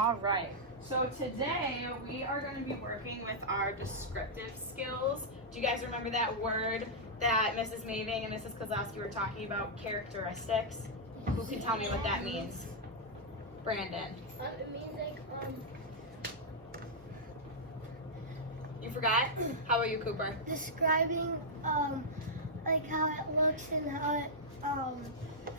All right. So today we are going to be working with our descriptive skills. Do you guys remember that word that Mrs. Maving and Mrs. Kozlowski were talking about, characteristics? Who can tell me what that means? Brandon. It means like You forgot? How about you, Cooper? describing like how it looks and how it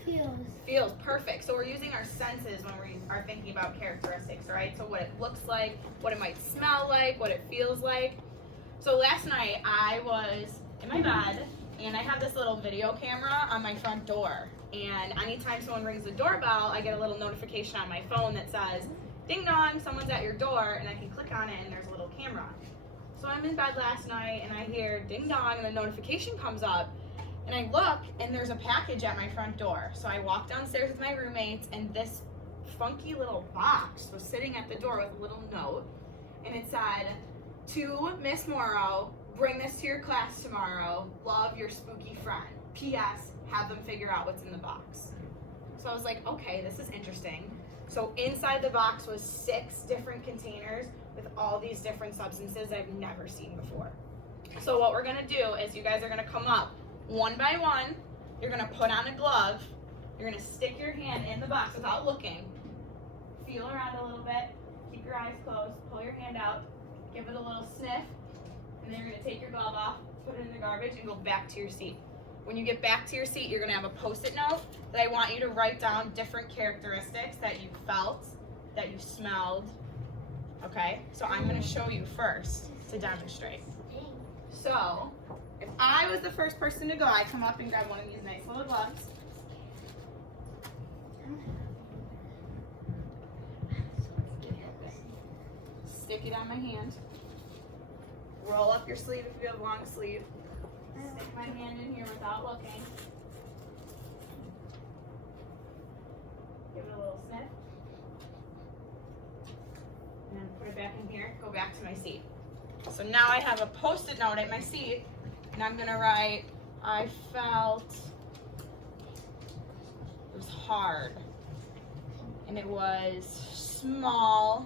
feels. Feels perfect. So we're using our senses when we are thinking about characteristics, right? So what it looks like, what it might smell like, what it feels like. So last night I was in my bed and I have this little video camera on my front door. And anytime someone rings the doorbell, I get a little notification on my phone that says, ding dong, someone's at your door, and I can click on it and there's a little camera. So I'm in bed last night and I hear ding dong and the notification comes up. And I look, and there's a package at my front door. So I walk downstairs with my roommates, and this funky little box was sitting at the door with a little note. And it said, to Miss Morrow, bring this to your class tomorrow. Love, your spooky friend. P.S. Have them figure out what's in the box. So I was like, okay, this is interesting. So inside the box was 6 different containers with all these different substances I've never seen before. So what we're gonna do is you guys are gonna come up one by one. You're gonna put on a glove. You're gonna stick your hand in the box without looking. Feel around a little bit. Keep your eyes closed. Pull your hand out. Give it a little sniff. And then you're gonna take your glove off, put it in the garbage, and go back to your seat. When you get back to your seat, you're gonna have a Post-it note that I want you to write down different characteristics that you felt, that you smelled. Okay? So I'm gonna show you first to demonstrate. So, if I was the first person to go, I come up and grab one of these nice little gloves. Stick it on my hand. Roll up your sleeve if you have a long sleeve. Stick my hand in here without looking. Give it a little sniff. And then put it back in here. Go back to my seat. So now I have a Post-it note at my seat. And I'm gonna write, I felt it was hard. And it was small.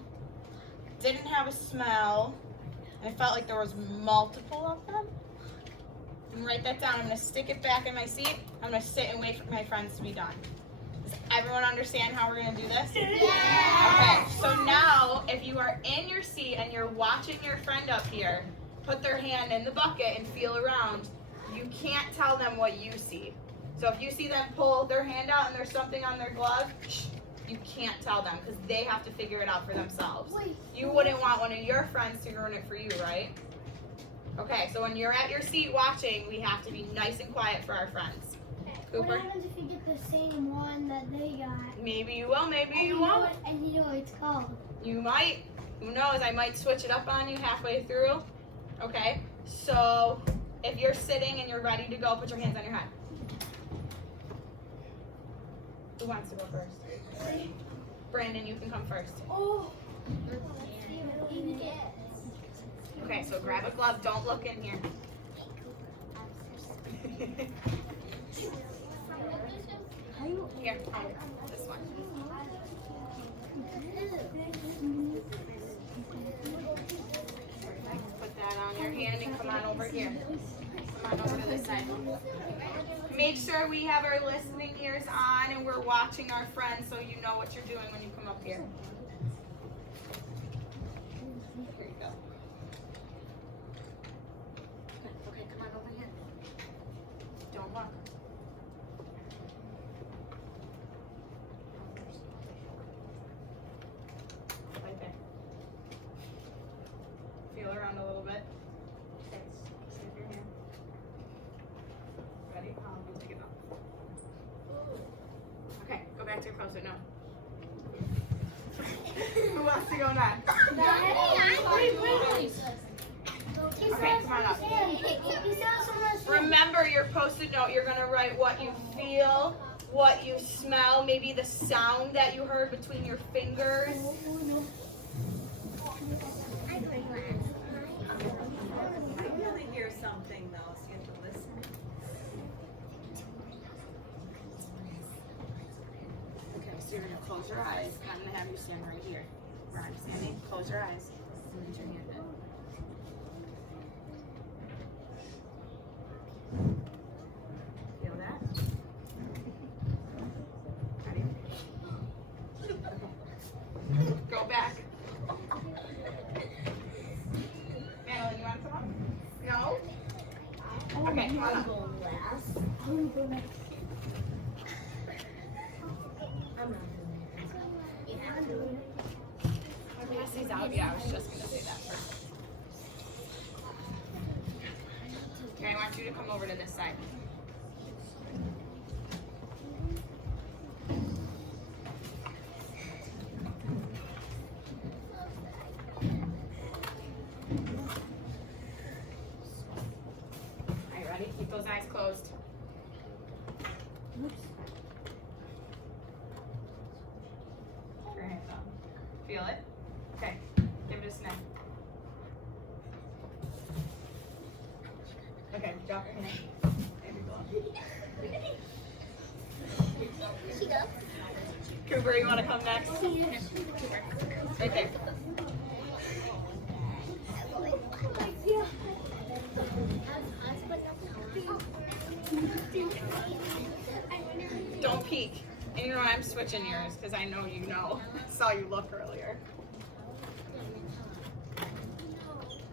Didn't have a smell. And I felt like there was multiple of them. And write that down. I'm gonna stick it back in my seat. I'm gonna sit and wait for my friends to be done. Does everyone understand how we're gonna do this? Yeah. Okay, so now if you are in your seat and you're watching your friend up here, put their hand in the bucket and feel around. You can't tell them what you see. So if you see them pull their hand out and there's something on their glove, you can't tell them because they have to figure it out for themselves. You wouldn't want one of your friends to ruin it for you, right? Okay, so when you're at your seat watching, we have to be nice and quiet for our friends. Cooper? What happens if you get the same one that they got? Maybe you will, maybe And you know won't. what- And you know what it's called. You might. Who knows? I might switch it up on you halfway through. Okay, so if you're sitting and you're ready to go, put your hands on your head. Who wants to go first? Brandon, you can come first. Oh. Okay, so grab a glove. Don't look in here. Here, this one. Put that on your hand and come on over here. Come on over to this side. Make sure we have our listening ears on and we're watching our friends so you know what you're doing when you come up here. Here you go. Okay, come on over here. Don't walk. Right there. Feel around a little bit. Okay, stick your hand. Ready? You take it off. Okay, go back to your Post-it note. Who wants to go next? Okay, come on up. Remember your Post-it note, you're gonna write what you feel, what you smell, maybe the sound that you heard between your fingers. I really hear something though, so you have to listen. Okay, so you're gonna close your eyes and I'm gonna have you stand right here. where I'm standing. Close your eyes. Put your hand in. Feel that? Ready? Go back. Madeline, you want to come up? No? Okay, come on up. Pass these out. Yeah, I was just going to say that first. Okay, I want you to come over to this side. Are you ready? Keep those eyes closed. Your hands up. Feel it? Okay, give it a sniff. Okay, drop your hand. There we go. Cooper, you want to come next? Okay. Don't peek. And you know what? I'm switching yours because I know you know. I saw you look earlier.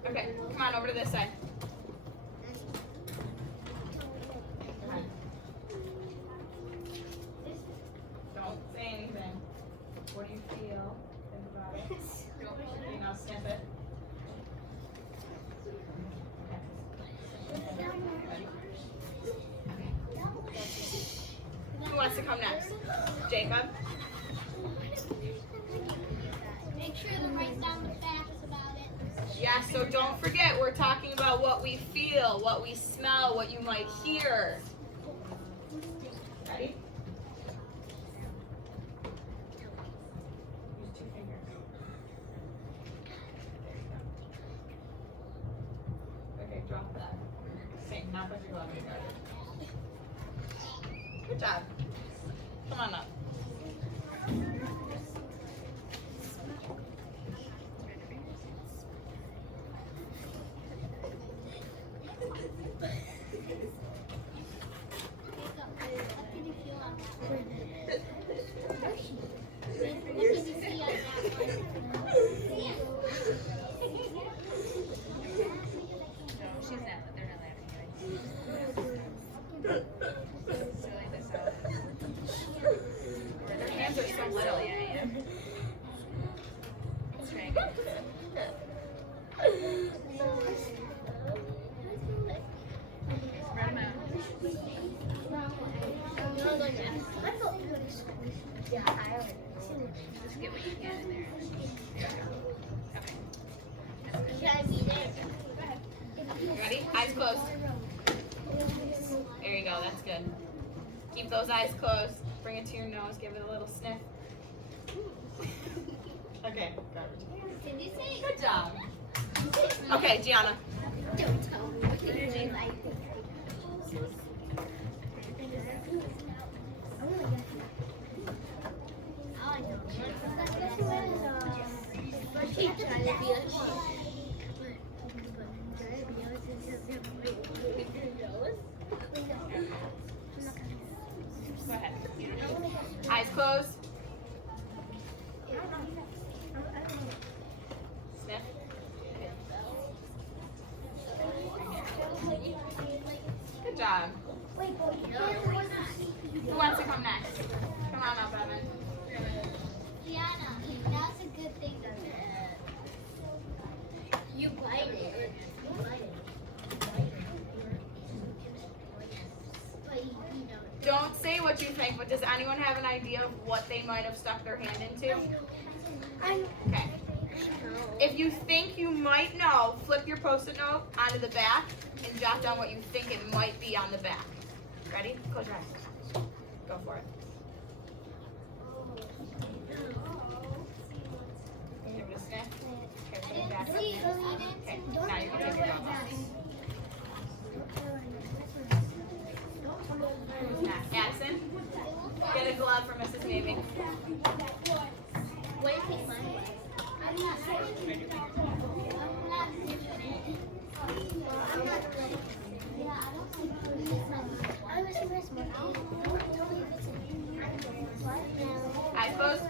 Okay, come on over to this side. Don't say anything. What do you feel? Think about it. You know, sniff it. Who wants to come next? Jacob? Make sure to write down the facts about it. Yeah, so don't forget, we're talking about what we feel, what we smell, what you might hear. Ready? Use 2 fingers. Okay, drop that. Same, not with your left. Good job. Come on up. Their hands are so little. Spread them out. Just get what you can in there. There we go. Okay. You ready? Eyes closed. There you go. That's good. Keep those eyes closed. Bring it to your nose. Give it a little sniff. Okay. Good job. Okay, Gianna. Don't tell me. Go ahead. Eyes closed. Sniff. Good job. Who wants to come next? Come on up, Evan. Diana, that's a good thing. You bite it. Don't say what you think, but does anyone have an idea of what they might have stuck their hand into? Okay. If you think you might know, flip your Post-it note onto the back and jot down what you think it might be on the back. Ready? Close your eyes. Go for it. Give it a sniff. Okay, put it back. Okay, now you can take your gloves off. Who's next? Addison? Get a glove for Mrs. Navy. What do you think mine was?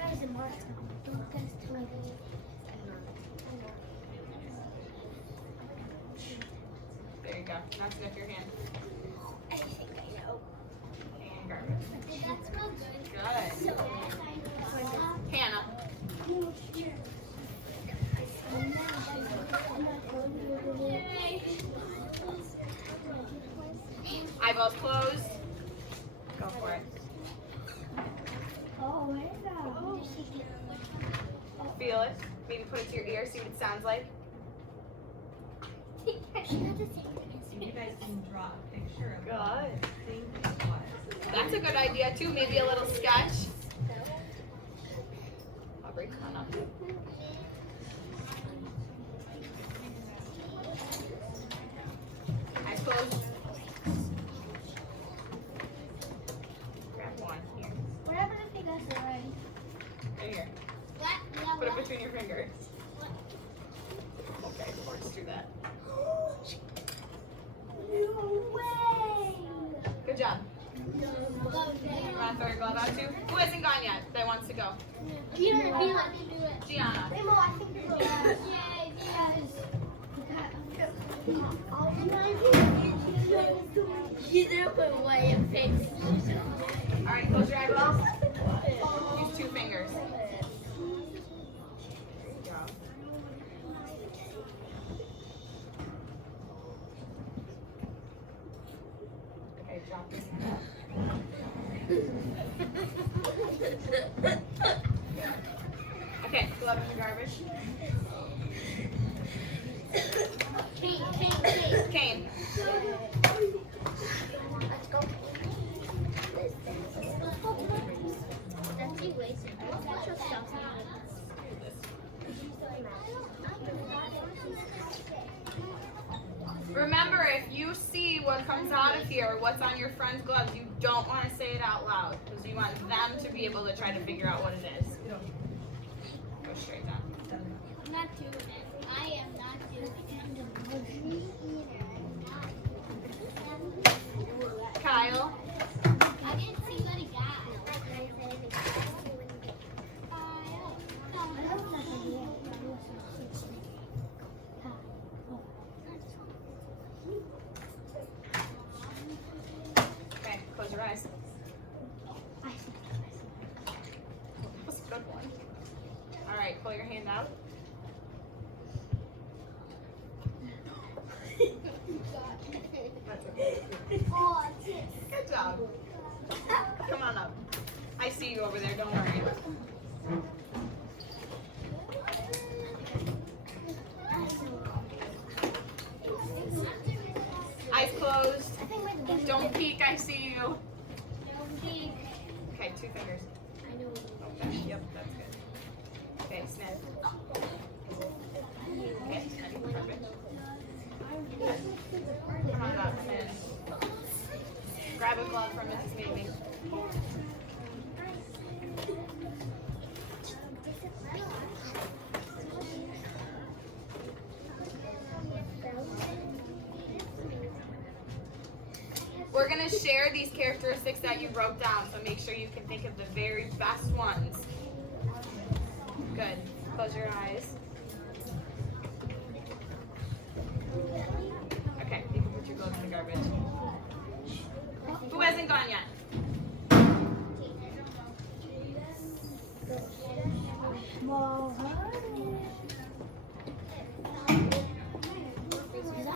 eyes and mark them. Don't guess to my There you go. Now sniff your hand. I think I know. And garbage. Did that smell good? Good. So, Hannah. Eyeballs closed. Go for it. Oh, where is that? Feel it. Maybe put it to your ear, see what it sounds like. You guys can draw a picture of what Good. you think it was. That's a good idea too. Maybe a little sketch. Aubrey, come on up. Eyes closed. Grab one here. Whatever the thing is already. Right here. Put it between your fingers. Okay, let's do that. No way! Good job. You want to throw your glove out too? Who hasn't gone yet that wants to go? Gianna. Remo, I think you're going. She's open way and fix. All right, close your eyeballs. Use 2 fingers. Okay, drop this. Okay, glove in the garbage. Cane. Let's go. That's you wasting. Watch yourself. Remember, if you see what comes out of here or what's on your friend's gloves, you don't want to say it out loud because you want them to be able to try to figure out what it is. Go straight down. I'm not doing it. I am not doing it. Kyle. I didn't see what he got. Okay, close your eyes. That was a good one. All right, pull your hand out. That's okay. Good job. Come on up. I see you over there, don't worry. Eyes closed. Don't peek, I see you. Okay, 2 fingers. Okay, yep, that's good. Okay, sniff. Okay, sniff, perfect. Come on up and grab a glove from Mrs. Baby. We're going to share these characteristics that you wrote down, so make sure you can think of the very best ones. Good. Close your eyes. Okay, you can put your gloves in the garbage. Who hasn't gone yet? Well,